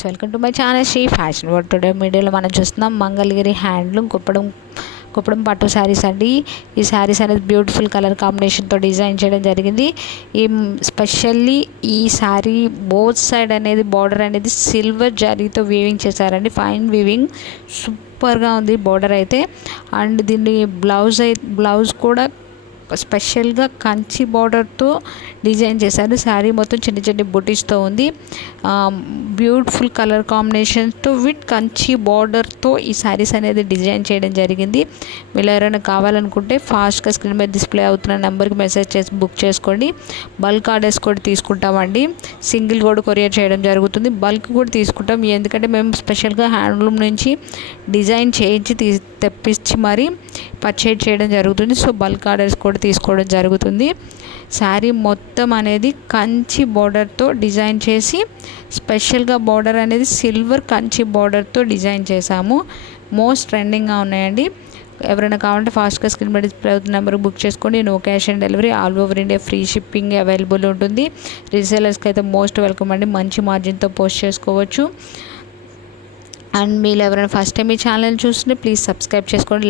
Welcome to my channel Shri fashion world. Today వీడియోలో మనం చూస్తున్నాం మంగళగిరి హ్యాండ్లూమ్ కుప్పడం పట్టు శారీస్ అండి. ఈ శారీస్ అనేది బ్యూటిఫుల్ కలర్ కాంబినేషన్తో డిజైన్ చేయడం జరిగింది. ఈ స్పెషల్లీ ఈ శారీ బోత్ సైడ్ అనేది బార్డర్ అనేది సిల్వర్ జరీతో వీవింగ్ చేశారండి. ఫైన్ వీవింగ్ సూపర్గా ఉంది బార్డర్ అయితే. అండ్ దీన్ని బ్లౌజ్ కూడా స్పెషల్గా కంచి బార్డర్తో డిజైన్ చేశారు. శారీ మొత్తం చిన్న చిన్న బుటీస్తో ఉంది. బ్యూటిఫుల్ కలర్ కాంబినేషన్తో విత్ కంచి బార్డర్తో ఈ శారీస్ అనేది డిజైన్ చేయడం జరిగింది. మీరు ఎవరైనా కావాలనుకుంటే ఫాస్ట్గా స్క్రీన్ మీద డిస్ప్లే అవుతున్న నెంబర్కి మెసేజ్ చేసి బుక్ చేసుకోండి. బల్క్ ఆర్డర్స్ కూడా తీసుకుంటామండి. సింగిల్ కూడా కొరియర్ చేయడం జరుగుతుంది. బల్క్ కూడా తీసుకుంటాం, ఎందుకంటే మేము స్పెషల్గా హ్యాండ్లూమ్ నుంచి డిజైన్ చేయించి తెప్పించి మరీ పర్చేజ్ చేయడం జరుగుతుంది. సో బల్క్ ఆర్డర్స్ కూడా తీసుకోవడం జరుగుతుంది. శారీ మొత్తం అనేది కంచి బార్డర్తో డిజైన్ చేసి స్పెషల్గా బార్డర్ అనేది సిల్వర్ కంచి బార్డర్తో డిజైన్ చేశాము. మోస్ట్ ట్రెండింగ్గా ఉన్నాయండి. ఎవరైనా కావాలంటే ఫాస్ట్గా స్క్రీన్ మీద డిస్ప్లే అవుతున్న నెంబర్ బుక్ చేసుకోండి. No cash on delivery, all over India free shipping available ఉంటుంది. రీసేలర్స్కి అయితే మోస్ట్ వెల్కమ్ అండి. మంచి మార్జిన్తో పోస్ట్ చేసుకోవచ్చు. అండ్ మీరు ఎవరైనా ఫస్ట్ టైం ఈ ఛానల్ చూస్తుంటే ప్లీజ్ సబ్స్క్రైబ్ చేసుకోండి.